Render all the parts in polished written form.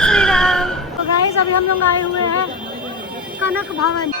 श्री राम। तो गाइस अभी हम लोग आए हुए हैं कनक भवन।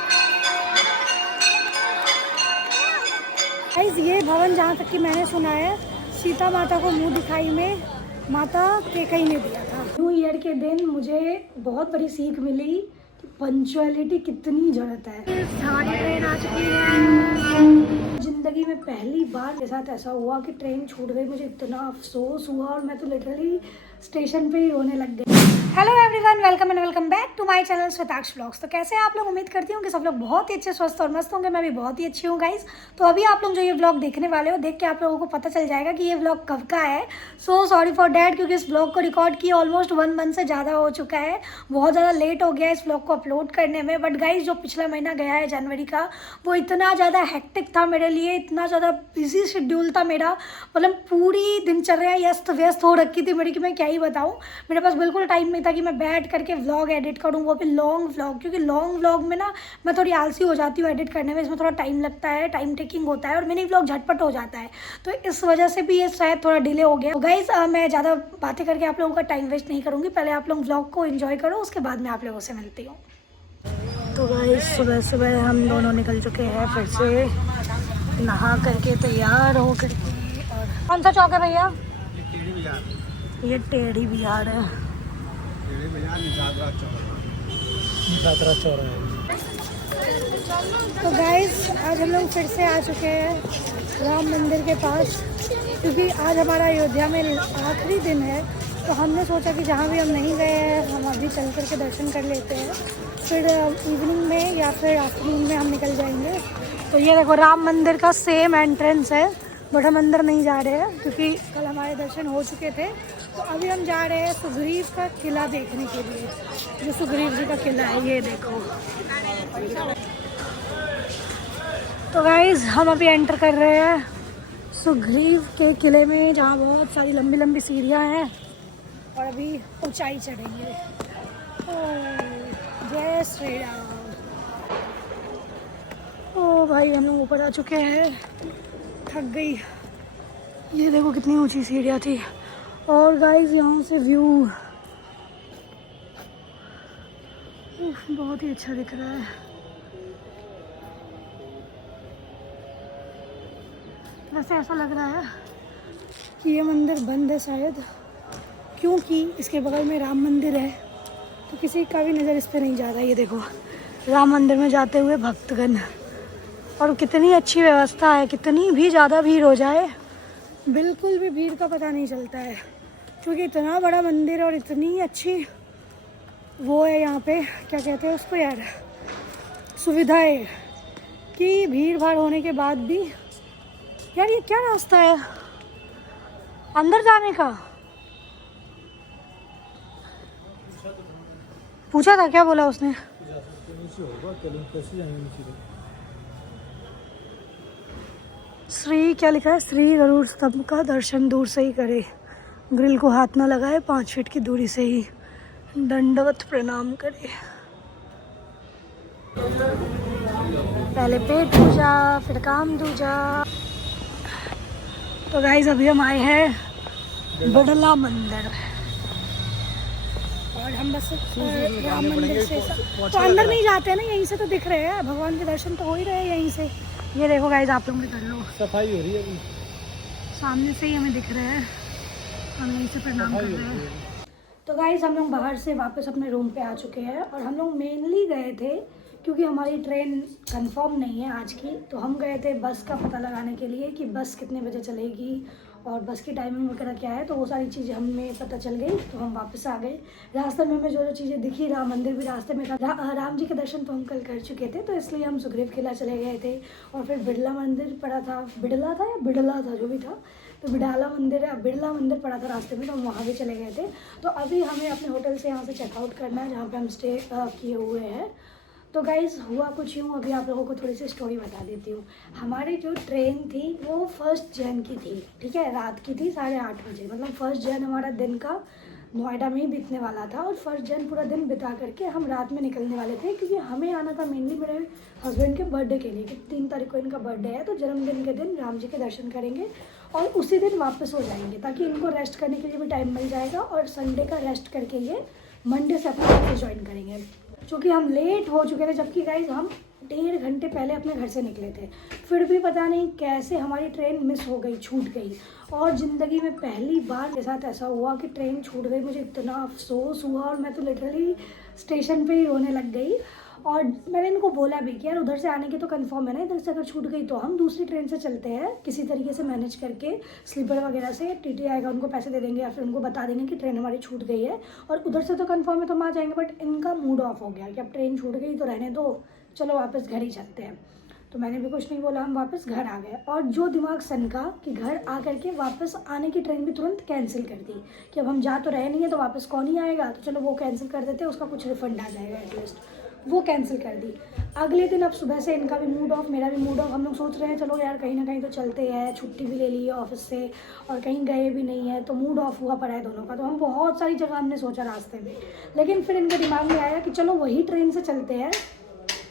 गाइस ये भवन जहाँ तक कि मैंने सुना है सीता माता को मुंह दिखाई में माता कैकेयी ने दिया था। न्यू ईयर के दिन मुझे बहुत बड़ी सीख मिली कि पंक्चुअलिटी कितनी जरूरत है। हमारी ट्रेन आ चुकी है। जिंदगी में पहली बार मेरे साथ ऐसा हुआ कि ट्रेन छूट गई। मुझे इतना अफसोस हुआ और मैं तो लिटरली स्टेशन पे ही रोने लग गई। Hello everyone, welcome and welcome back to my channel Shwetaksh vlogs. तो कैसे हैं आप लोग? उम्मीद करती हूँ कि सब लोग बहुत ही अच्छे स्वस्थ और मस्त होंगे। मैं भी बहुत ही अच्छी हूँ गाइस। तो अभी आप लोग जो ये व्लॉग देखने वाले हो, देख के आप लोगों को पता चल जाएगा कि ये व्लॉग कब का है। सो सॉरी फॉर डैट, क्योंकि इस व्लॉग को रिकॉर्ड किए ऑलमोस्ट 1 मंथ से ज़्यादा हो चुका है। बहुत ज़्यादा लेट हो गया इस व्लॉग को अपलोड करने में। बट गाइस जो पिछला महीना गया है जनवरी का, वो इतना ज़्यादा हेक्टिक था मेरे लिए, इतना ज़्यादा बिजी शेड्यूल था मेरा। मतलब पूरी दिनचर्या अस्त व्यस्त हो रखी थी मेरी कि मैं क्या ही बताऊँ। मेरे पास बिल्कुल टाइम नहीं था कि मैं बैठ करके व्लॉग एडिट करूँ, वो भी लॉन्ग व्लॉग। क्योंकि लॉन्ग व्लॉग में ना मैं थोड़ी आलसी हो जाती हूँ एडिट करने में। इसमें थोड़ा टाइम लगता है, टाइम टेकिंग होता है, और मिनी व्लॉग झटपट हो जाता है। तो इस वजह से भी ये शायद थोड़ा डिले हो गया। तो गाइस मैं ज़्यादा बातें करके आप लोगों का टाइम वेस्ट नहीं करूँगी। पहले आप लोग व्लॉग को एंजॉय करो, उसके बाद मैं आप लोगों से मिलती हूँ। तो गाइस सुबह सुबह हम दोनों निकल चुके हैं फिर से नहा करके तैयार हो करके। और कौन सा चौक है भैया? ये टेढ़ी बाजार है। तो गाइस आज हम लोग फिर से आ चुके हैं राम मंदिर के पास, क्योंकि आज हमारा अयोध्या में आखिरी दिन है। तो हमने सोचा कि जहाँ भी हम नहीं गए हैं हम अभी चल कर के दर्शन कर लेते हैं, फिर इवनिंग में या फिर आफ्टरनून में हम निकल जाएंगे। तो ये देखो राम मंदिर का सेम एंट्रेंस है, बट हम अंदर नहीं जा रहे हैं क्योंकि कल हमारे दर्शन हो चुके थे। तो अभी हम जा रहे हैं सुग्रीव का किला देखने के लिए। जो सुग्रीव जी का किला है ये देखो। तो गाइज हम अभी एंटर कर रहे हैं सुग्रीव के किले में, जहाँ बहुत सारी लंबी लंबी सीढ़ियाँ हैं और अभी ऊंचाई चढ़ेंगे। जय श्री राम। ओ भाई हम लोग ऊपर आ चुके हैं, थक गई। ये देखो कितनी ऊंची सीढ़ियाँ थी। और गाइस यहाँ से व्यू बहुत ही अच्छा दिख रहा है। वैसे ऐसा लग रहा है कि ये मंदिर बंद है शायद, क्योंकि इसके बगल में राम मंदिर है। तो किसी का भी नज़र इस पर नहीं जा रहा। ये देखो राम मंदिर में जाते हुए भक्तगण, और कितनी अच्छी व्यवस्था है। कितनी भी ज़्यादा भीड़ हो जाए बिल्कुल भी भीड़ का पता नहीं चलता है, क्योंकि इतना बड़ा मंदिर और इतनी अच्छी वो है यहाँ पे, क्या कहते हैं उसको यार, सुविधाएं, कि भीड़ भाड़ होने के बाद भी। यार ये क्या रास्ता है अंदर जाने का? पूछा था, क्या बोला उसने? श्री क्या लिखा है? श्री गरुड़ स्तंभ का दर्शन दूर से ही करे, ग्रिल को हाथ ना लगाए, 5 फीट की दूरी से ही दंडवत प्रणाम करे। पहले पेट पूजा फिर काम दूजा। तो गाइस अभी हम आए हैं बिड़ला मंदिर, और हम बस राम मंदिर से तो अंदर नहीं जाते हैं ना, यहीं से तो दिख रहे हैं भगवान के दर्शन तो हो ही रहे हैं यहीं से। ये देखो गाइस आप लोग भी कर लो, सफाई हो रही है अभी, सामने से ही हमें दिख रहे हैं, हम यहीं से प्रणाम कर रहे हैं। तो गाइस हम लोग बाहर से वापस अपने रूम पे आ चुके हैं, और हम लोग मेनली गए थे क्योंकि हमारी ट्रेन कंफर्म नहीं है आज की। तो हम गए थे बस का पता लगाने के लिए कि बस कितने बजे चलेगी और बस की टाइमिंग वगैरह क्या है। तो वो सारी चीज़ें हमें पता चल गई, तो हम वापस आ गए। रास्ते में हमें जो जो चीज़ें दिखी, राम मंदिर भी रास्ते में था, राम जी के दर्शन तो हम कल कर चुके थे, तो इसलिए हम सुग्रीव किला चले गए थे। और फिर बिड़ला मंदिर पड़ा था, बिड़ला था या बिड़ला था, जो भी था, तो बिड़ला मंदिर पड़ा था रास्ते में, तो हम वहाँ भी चले गए थे। तो अभी हमें अपने होटल से यहाँ से चेकआउट करना है, जहाँ पे हम स्टे किए हुए हैं। तो गाइज़ हुआ कुछ यूँ, अभी आप लोगों को थोड़ी सी स्टोरी बता देती हूँ। हमारी जो ट्रेन थी वो 1 जन की थी, ठीक है, रात की थी 8:30 बजे। मतलब 1 जन हमारा दिन का नोएडा में ही बीतने वाला था, और 1 जन पूरा दिन बिता करके हम रात में निकलने वाले थे, क्योंकि हमें आना था मेनली मेरे हस्बैंड के बर्थडे के लिए, कि 3 तारीख को इनका बर्थडे है। तो जन्मदिन के दिन राम जी के दर्शन करेंगे और उसी दिन वापस हो जाएंगे, ताकि इनको रेस्ट करने के लिए भी टाइम मिल जाएगा, और संडे का रेस्ट करके ये मंडे से अपना ऑफिस ज्वाइन करेंगे, क्योंकि हम लेट हो चुके थे, जबकि गाइज हम 1.5 घंटे पहले अपने घर से निकले थे। फिर भी पता नहीं कैसे हमारी ट्रेन मिस हो गई, छूट गई। और ज़िंदगी में पहली बार मेरे साथ ऐसा हुआ कि ट्रेन छूट गई। मुझे इतना अफसोस हुआ और मैं तो लिटरली स्टेशन पे ही रोने लग गई। और मैंने इनको बोला भी कि यार उधर से आने की तो कंफर्म है ना, इधर से अगर छूट गई तो हम दूसरी ट्रेन से चलते हैं, किसी तरीके से मैनेज करके स्लीपर वगैरह से। टीटी आएगा, उनको पैसे दे देंगे या फिर उनको बता देंगे कि ट्रेन हमारी छूट गई है और उधर से तो कंफर्म है तो हम आ जाएंगे। बट इनका मूड ऑफ हो गया कि अब ट्रेन छूट गई तो रहने दो, चलो वापस घर ही चलते हैं। तो मैंने भी कुछ नहीं बोला, हम वापस घर आ गए। और जो दिमाग सनका कि घर आ करके वापस आने की ट्रेन भी तुरंत कैंसिल कर दी कि अब हम जा तो रहे नहीं है तो वापस कौन ही आएगा, तो चलो वो कैंसिल कर देते, उसका कुछ रिफंड आ जाएगा एटलीस्ट। वो कैंसिल कर दी। अगले दिन अब सुबह से इनका भी मूड ऑफ, मेरा भी मूड ऑफ। हम लोग सोच रहे हैं चलो यार कहीं ना कहीं तो चलते हैं, छुट्टी भी ले ली है ऑफिस से और कहीं गए भी नहीं है, तो मूड ऑफ हुआ पड़ा है दोनों का। तो हम बहुत सारी जगह हमने सोचा रास्ते में, लेकिन फिर इनके दिमाग में आया कि चलो वही ट्रेन से चलते हैं।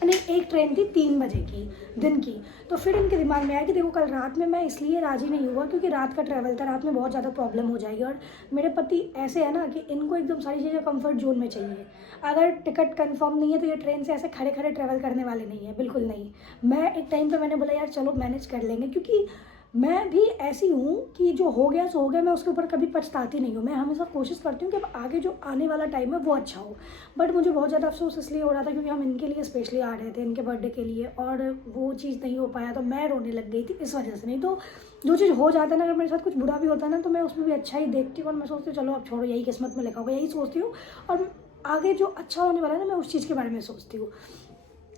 नहीं, एक ट्रेन थी 3 बजे की दिन की। तो फिर इनके दिमाग में आया कि देखो कल रात में मैं इसलिए राज़ी नहीं हुआ क्योंकि रात का ट्रैवल था, रात में बहुत ज़्यादा प्रॉब्लम हो जाएगी। और मेरे पति ऐसे है ना कि इनको एकदम सारी चीज़ें कंफर्ट जोन में चाहिए। अगर टिकट कंफर्म नहीं है तो ये ट्रेन से ऐसे खड़े खड़े ट्रैवल करने वाले नहीं है, बिल्कुल नहीं। मैं एक टाइम पे मैंने बोला यार चलो मैनेज कर लेंगे, क्योंकि मैं भी ऐसी हूँ कि जो हो गया सो हो गया, मैं उसके ऊपर कभी पछताती नहीं हूँ। मैं हमेशा कोशिश करती हूँ कि अब आगे जो आने वाला टाइम है वो अच्छा हो। बट मुझे बहुत ज़्यादा अफसोस इसलिए हो रहा था क्योंकि हम इनके लिए स्पेशली आ रहे थे, इनके बर्थडे के लिए, और वो चीज़ नहीं हो पाया तो मैं रोने लग गई थी इस वजह से। नहीं तो जो चीज़ हो जाता है ना, अगर मेरे साथ कुछ बुरा भी होता है ना तो मैं उसमें भी अच्छा ही देखती हूँ और मैं सोचती हूँ चलो अब छोड़ो, यही किस्मत में लिखा होगा, यही सोचती हूँ। और आगे जो अच्छा होने वाला है ना, मैं उस चीज़ के बारे में सोचती हूँ।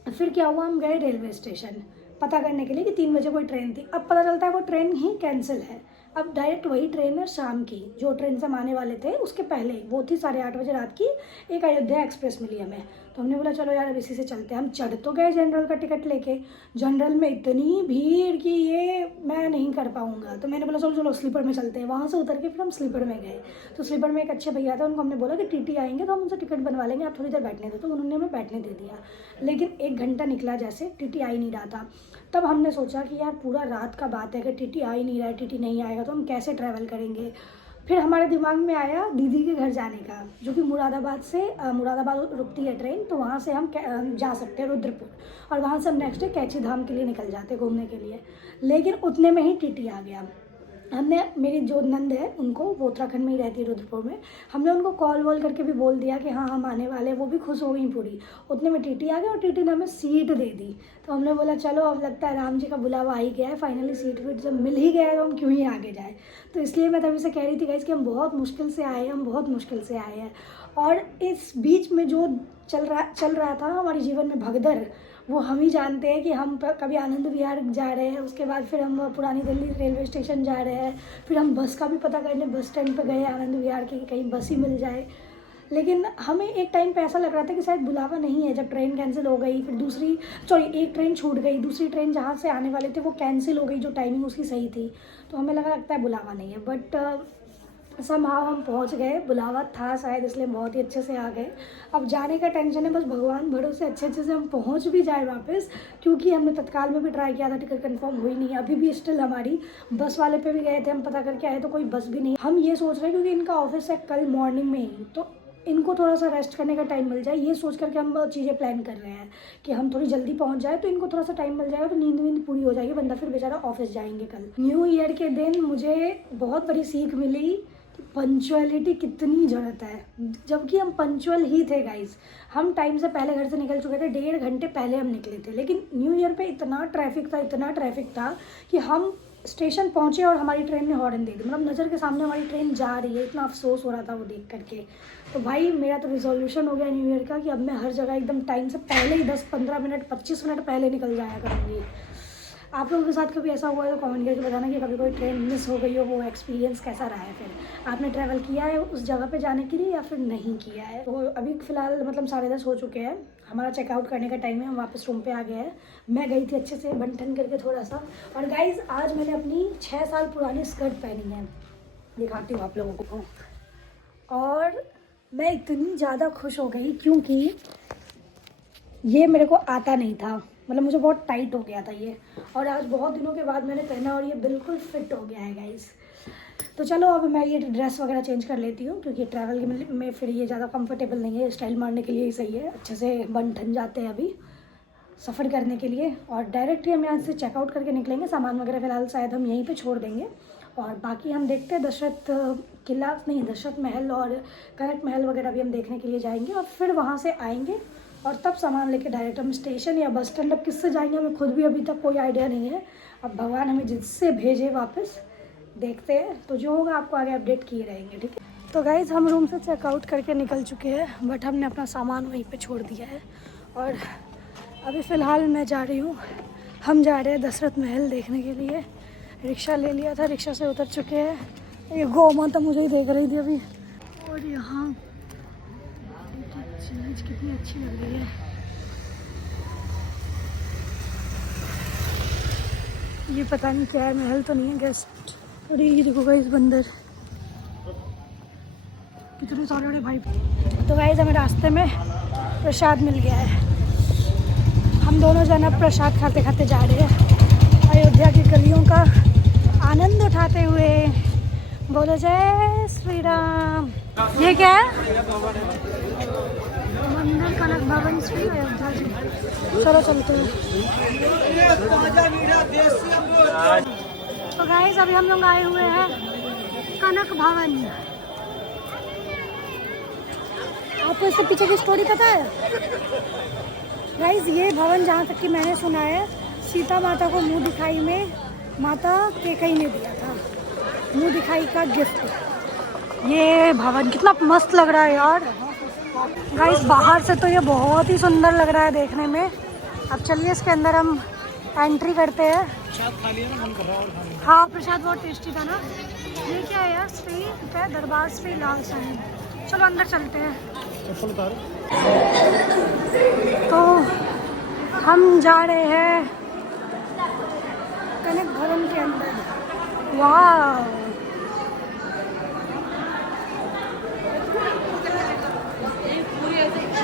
फिर क्या हुआ, हम गए रेलवे स्टेशन पता करने के लिए कि 3 बजे कोई ट्रेन थी। अब पता चलता है वो ट्रेन ही कैंसिल है। अब डायरेक्ट वही ट्रेन है शाम की, जो ट्रेन से हम आने वाले थे उसके पहले, वो थी 8:30 बजे रात की, एक अयोध्या एक्सप्रेस मिली हमें। तो हमने बोला चलो यार अब इसी से चलते हैं। हम चढ़ तो गए जनरल का टिकट लेके, जनरल में इतनी भीड़ कि ये मैं नहीं कर पाऊँगा। तो मैंने बोला चलो चलो स्लीपर में चलते हैं। वहाँ से उतर के फिर हम स्लीपर में गए। तो स्लीपर में एक अच्छे भैया थे, उनको हमने बोला कि टीटी आएंगे तो हम उनसे टिकट बनवा लेंगे, आप थोड़ी देर बैठने दो। तो उन्होंने हमें बैठने दे दिया। लेकिन 1 घंटा निकला जैसे टीटी आ ही नहीं रहा था। तब हमने सोचा कि यार पूरा रात का बात है, अगर टीटी आ ही नहीं रहा है, टीटी नहीं आएगा तो हम कैसे ट्रैवल करेंगे। फिर हमारे दिमाग में आया दीदी के घर जाने का, जो कि मुरादाबाद से मुरादाबाद रुकती है ट्रेन, तो वहाँ से हम जा सकते हैं रुद्रपुर, और वहाँ से हम नेक्स्ट डे कैची धाम के लिए निकल जाते घूमने के लिए। लेकिन उतने में ही टीटी आ गया। हमने, मेरी जो नंद है उनको, वो उत्तराखंड में ही रहती है रुद्रपुर में, हमने उनको कॉल वॉल करके भी बोल दिया कि हाँ हम आने वाले हैं। वो भी खुश हो गई पूरी। उतने में टीटी आ गया और टीटी ने हमें सीट दे दी। तो हमने बोला चलो अब लगता है राम जी का बुलावा आ ही गया है, फाइनली सीट वीट जब मिल ही गया है तो हम क्यों ही आगे जाए। तो इसलिए मैं तभी से कह रही थी गाइस कि हम बहुत मुश्किल से आए हैं, हम बहुत मुश्किल से आए हैं। और इस बीच में जो चल रहा था हमारे जीवन में भगदड़, वो हम ही जानते हैं कि हम कभी आनंद विहार जा रहे हैं, उसके बाद फिर हम पुरानी दिल्ली रेलवे स्टेशन जा रहे हैं, फिर हम बस का भी पता करने बस स्टैंड पे गए आनंद विहार की, कहीं बस ही मिल जाए। लेकिन हमें एक टाइम पे ऐसा लग रहा था कि शायद बुलावा नहीं है, जब ट्रेन कैंसिल हो गई, फिर एक ट्रेन छूट गई, दूसरी ट्रेन जहाँ से आने वाले थे वो कैंसिल हो गई, जो टाइमिंग उसकी सही थी। तो हमें लगता है बुलावा नहीं है। बट समहाउ हम पहुंच गए, बुलावा था शायद इसलिए बहुत ही अच्छे से आ गए। अब जाने का टेंशन है, बस भगवान भरोसे अच्छे से हम पहुंच भी जाए वापस, क्योंकि हमने तत्काल में भी ट्राई किया था, टिकट कंफर्म हुई नहीं। अभी भी स्टिल हमारी बस वाले पे भी गए थे, हम पता करके आए तो कोई बस भी नहीं। हम ये सोच रहे हैं क्योंकि इनका ऑफिस है कल मॉर्निंग में ही, तो इनको थोड़ा सा रेस्ट करने का टाइम मिल जाए, ये सोच करके हम चीज़ें प्लान कर रहे हैं कि हम थोड़ी जल्दी पहुंच जाए तो इनको थोड़ा सा टाइम मिल जाएगा, तो नींद वींद पूरी हो जाएगी, बंदा फिर बेचारा ऑफिस जाएंगे कल। न्यू ईयर के दिन मुझे बहुत बड़ी सीख मिली कि पंचुअलिटी कितनी ज़रूरत है, जबकि हम पंचुअल ही थे गाइस। हम टाइम से पहले घर से निकल चुके थे, 1.5 घंटे पहले हम निकले थे। लेकिन न्यू ईयर पे इतना ट्रैफिक था कि हम स्टेशन पहुंचे और हमारी ट्रेन ने हॉर्न दे दी, मतलब नज़र के सामने हमारी ट्रेन जा रही है। इतना अफसोस हो रहा था वो देख करके। तो भाई मेरा तो रिजोल्यूशन हो गया न्यू ईयर का कि अब मैं हर जगह एकदम टाइम से पहले ही 10-15 मिनट 25 मिनट पहले निकल जाया करूँगी। आप लोगों के साथ कभी ऐसा हुआ है तो कमेंट करके बताना कि कभी कोई ट्रेन मिस हो गई हो, वो एक्सपीरियंस कैसा रहा है। फिर आपने ट्रैवल किया है उस जगह पे जाने के लिए या फिर नहीं किया है। तो अभी फ़िलहाल मतलब 10:30 हो चुके हैं, हमारा चेकआउट करने का टाइम है, हम वापस रूम पे आ गए हैं। मैं गई थी अच्छे से बन ठन करके थोड़ा सा। और गाइज़ आज मैंने अपनी 6 साल पुरानी स्कर्ट पहनी है, दिखाती हूँ आप लोगों को। और मैं इतनी ज़्यादा खुश हो गई क्योंकि ये मेरे को आता नहीं था, मतलब मुझे बहुत टाइट हो गया था ये, और आज बहुत दिनों के बाद मैंने पहना और ये बिल्कुल फिट हो गया है गाइस। तो चलो अब मैं ये ड्रेस वगैरह चेंज कर लेती हूँ, क्योंकि ट्रैवल में फिर ये ज़्यादा कंफर्टेबल नहीं है। स्टाइल मारने के लिए ही सही है, अच्छे से बन ठन जाते हैं अभी सफ़र करने के लिए। और डायरेक्ट ही हम यहाँ से चेकआउट करके निकलेंगे। सामान वगैरह फ़िलहाल शायद हम यहीं पे छोड़ देंगे, और बाकी हम देखते हैं दशरथ किला नहीं, दशरथ महल और कनक महल वगैरह भी हम देखने के लिए जाएंगे, और फिर वहाँ से आएंगे और तब सामान लेके डायरेक्ट हम स्टेशन या बस स्टैंड, अब किससे जाएंगे हमें खुद भी अभी तक कोई आइडिया नहीं है। अब भगवान हमें जिससे भेजे वापस देखते हैं, तो जो होगा आपको आगे अपडेट किए रहेंगे, ठीक है। तो गाइज़ हम रूम से चेकआउट करके निकल चुके हैं, बट हमने अपना सामान वहीं पे छोड़ दिया है। और अभी फ़िलहाल मैं जा रही हूँ, हम जा रहे हैं दशरथ महल देखने के लिए। रिक्शा ले लिया था, रिक्शा से उतर चुके हैं। ये गौ माता मुझे ही देख रही थी अभी। और यहाँ चीज़ कितनी अच्छी लग रही है। ये पता नहीं क्या है, महल तो नहीं है, गेस्ट। और ये देखो गाइस बंदर कितने सारे बड़े भाई। तो गाइस हमें रास्ते में प्रसाद मिल गया है। हम दोनों जन अब प्रसाद खाते खाते जा रहे हैं, अयोध्या की गलियों का आनंद उठाते हुए। बोलो जय श्री राम। ये क्या है? मंदिर कनक भवन श्री अयोध्या जी। चलो चलते हैं। तो गाइस अभी हम लोग आए हुए हैं कनक भवन। आपको इसके पीछे की स्टोरी पता है? गाइस ये भवन जहाँ तक कि मैंने सुना है, सीता माता को मुंह दिखाई में माता कैकेयी ने दिया था, मुंह दिखाई का गिफ्ट। ये भवन कितना मस्त लग रहा है यार। गाइस बाहर से तो ये बहुत ही सुंदर लग रहा है देखने में। अब चलिए इसके अंदर हम एंट्री करते हैं। हाँ प्रसाद बहुत टेस्टी था ना। ये क्या है यार? श्री क्या है? दरबार श्री लाल साहिब। चलो अंदर चलते हैं। तो हम जा रहे हैं कनक भवन के अंदर। वाह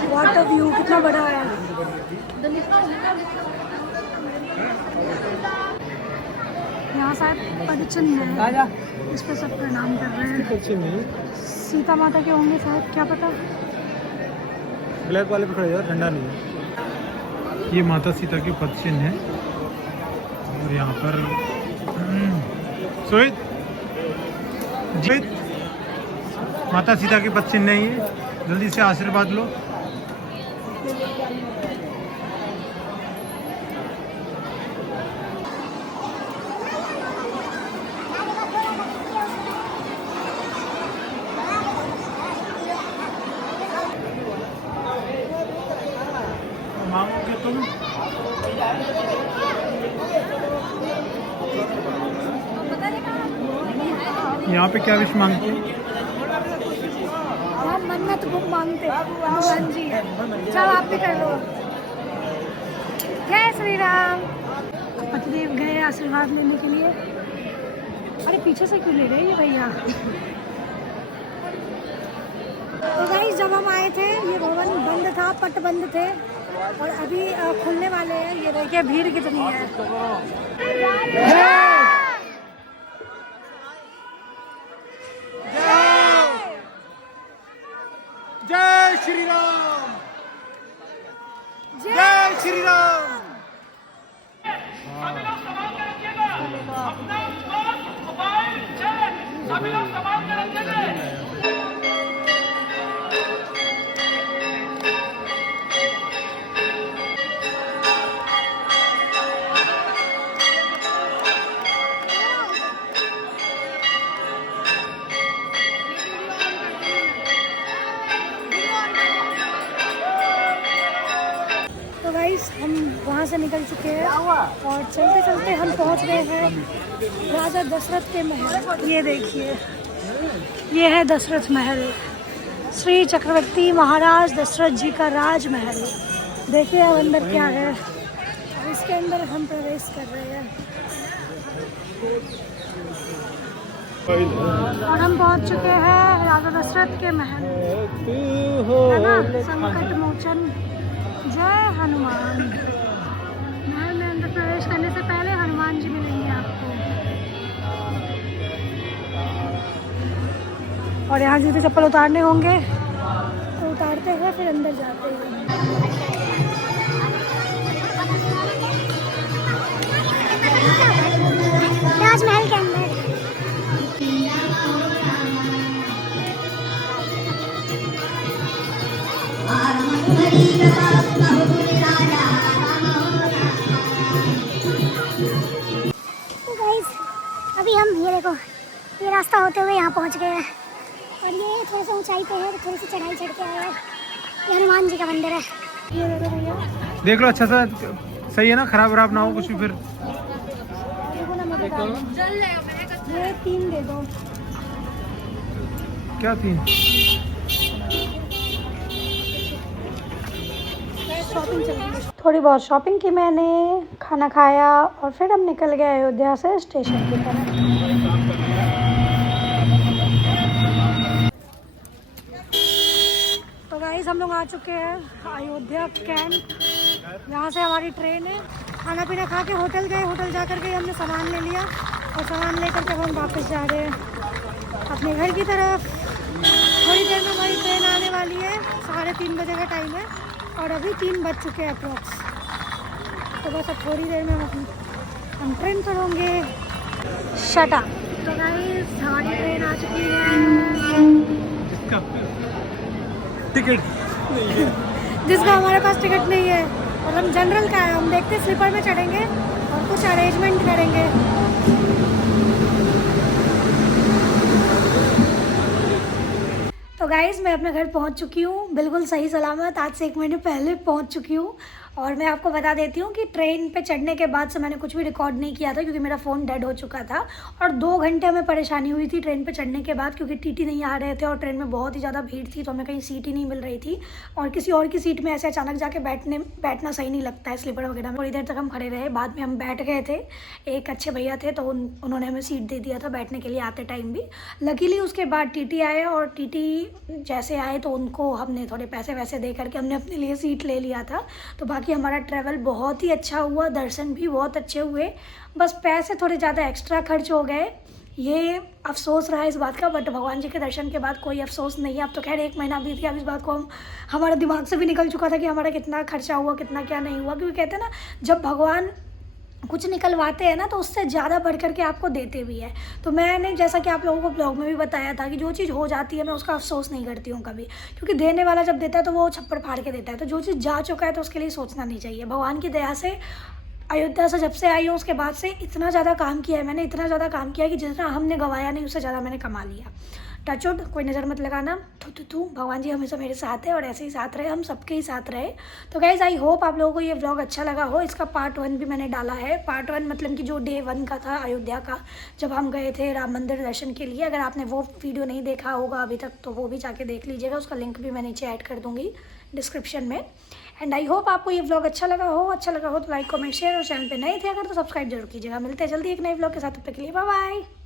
वाटर व्यू कितना बड़ा है। यहाँ शायद पदचिन्ह है, इस पे सब प्रणाम कर रहे हैं। सीता माता के होंगे शायद, क्या पता। ब्लैक वाले पे खड़े यार, ठंडा नहीं है। ये माता सीता के पद चिन्ह है, और यहाँ पर सोहित माता सीता के पद चिन्ह है। ये जल्दी से आशीर्वाद लो। मांगोगे तुम? यहाँ पे क्या विश मांगते हैं? हम मन्नत बुक मांगते हनुमान जी। चलो आप भी कर लो। जय श्री राम। पतिदेव गए आशीर्वाद लेने के लिए। अरे पीछे से क्यों ले रहे हैं ये भैया? तो गाइस जब हम आए थे ये भवन बंद था, पट बंद थे, और अभी खुलने वाले हैं। ये देखिए भीड़ कितनी है। जय श्री राम, जय श्री राम। सभी लोग संभाल के रखिएगा, अपना स्वास्थ्य, मोबाइल, चेक सभी लोग संभाल के रखिएगा। तो गाइस हम वहाँ से निकल चुके हैं, और चलते चलते हम पहुँच गए हैं राजा दशरथ के महल। ये देखिए ये है दशरथ महल, श्री चक्रवर्ती महाराज दशरथ जी का राजमहल। देखिए अब अंदर क्या है। इसके अंदर हम प्रवेश कर रहे हैं, और हम पहुँच चुके हैं राजा दशरथ के महल, है ना। संकट मोचन जय हनुमान। महल में अंदर प्रवेश करने से पहले हनुमान जी मिलेंगे आपको। और यहाँ जूते चप्पल उतारने होंगे तो उतारते हैं, फिर अंदर जाते हैं। राजमहल के अंदर तो गाइस अभी हम ये देखो ये रास्ता होते हुए यहाँ पहुँच गए हैं और ये थोड़ा सा ऊंचाई पे है, तो थोड़ी सी चढ़ाई चढ़ के आया है। ये हनुमान जी का मंदिर है। ये देखो भैया, देख लो अच्छा सा, सही है ना, खराब वराब ना हो कुछ भी। फिर देखो ना, मैं बता रही हूँ। ये 3 दे दो। क्या थी? शॉपिंग चल रही है। थोड़ी बहुत शॉपिंग की मैंने, खाना खाया और फिर हम निकल गए अयोध्या से स्टेशन की तरफ। तो गाइस हम लोग आ चुके हैं अयोध्या कैंप। यहाँ से हमारी ट्रेन है। खाना पीना खा के होटल गए, होटल जा कर के हमने सामान ले लिया और सामान लेकर के हम वापस जा रहे हैं अपने घर की तरफ। थोड़ी देर में हमारी ट्रेन आने वाली है, 3:30 बजे का टाइम है और अभी 3 बज चुके हैं अप्रॉक्स। तो बस अब थोड़ी देर में हम ट्रेन पकड़ेंगे। शटा। तो गाइस हमारी ट्रेन आ चुकी है। टिकट जिसका हमारे पास टिकट नहीं है और हम जनरल का है। हम देखते हैं स्लीपर में चढ़ेंगे और कुछ अरेंजमेंट करेंगे। तो गाइज़ मैं अपने घर पहुंच चुकी हूँ, बिल्कुल सही सलामत। आज से 1 महीने पहले पहुंच चुकी हूँ। और मैं आपको बता देती हूँ कि ट्रेन पे चढ़ने के बाद से मैंने कुछ भी रिकॉर्ड नहीं किया था क्योंकि मेरा फ़ोन डेड हो चुका था। और 2 घंटे हमें परेशानी हुई थी ट्रेन पे चढ़ने के बाद क्योंकि टीटी नहीं आ रहे थे और ट्रेन में बहुत ही ज़्यादा भीड़ थी, तो हमें कहीं सीट ही नहीं मिल रही थी। और किसी और की सीट में ऐसे अचानक जाके बैठना सही नहीं लगता है स्लीपर वगैरह में। थोड़ी देर तक हम खड़े रहे, बाद में हम बैठ गए थे। एक अच्छे भैया थे तो उन्होंने हमें सीट दे दिया था बैठने के लिए आते टाइम भी। लकीली उसके बाद टीटी आए और टीटी जैसे आए तो उनको हमने थोड़े पैसे वैसे दे करके हमने अपने लिए सीट ले लिया था। तो बाकी हमारा ट्रैवल बहुत ही अच्छा हुआ, दर्शन भी बहुत अच्छे हुए। बस पैसे थोड़े ज़्यादा एक्स्ट्रा खर्च हो गए, ये अफसोस रहा इस बात का। बट भगवान जी के दर्शन के बाद कोई अफसोस नहीं है। अब तो खैर 1 महीना बीत गया, अब इस बात को हमारे दिमाग से भी निकल चुका था कि हमारा कितना खर्चा हुआ, कितना क्या नहीं हुआ। क्योंकि कहते हैं ना, जब भगवान कुछ निकलवाते हैं ना तो उससे ज़्यादा बढ़ करके आपको देते भी है। तो मैंने जैसा कि आप लोगों को ब्लॉग में भी बताया था कि जो चीज़ हो जाती है मैं उसका अफसोस नहीं करती हूँ कभी, क्योंकि देने वाला जब देता है तो वो छप्पड़ फाड़ के देता है। तो जो चीज़ जा चुका है तो उसके लिए सोचना नहीं चाहिए। भगवान की दया से अयोध्या से जब से आई हूँ उसके बाद से इतना ज़्यादा काम किया है मैंने, इतना ज़्यादा काम किया है कि जितना हमने गंवाया नहीं उससे ज़्यादा मैंने कमा लिया। टचवुड, कोई नज़र मत लगाना। तू भगवान जी हमेशा मेरे साथ है और ऐसे ही साथ रहे, हम सबके ही साथ रहे। तो गाइज़ आई होप आप लोगों को ये व्लॉग अच्छा लगा हो। इसका पार्ट 1 भी मैंने डाला है। पार्ट 1 मतलब कि जो डे 1 का था अयोध्या का, जब हम गए थे राम मंदिर दर्शन के लिए। अगर आपने वो वीडियो नहीं देखा होगा अभी तक तो वो भी जाके देख लीजिएगा, उसका लिंक भी मैं नीचे ऐड कर दूँगी डिस्क्रिप्शन में। एंड आई होप आपको ये व्लॉग अच्छा लगा हो तो लाइक कमेंट शेयर और चैनल पे नए थे अगर तो सब्सक्राइब जरूर कीजिएगा। मिलते हैं जल्दी एक नए व्लॉग के साथ, तब तक के लिए बाय बाय।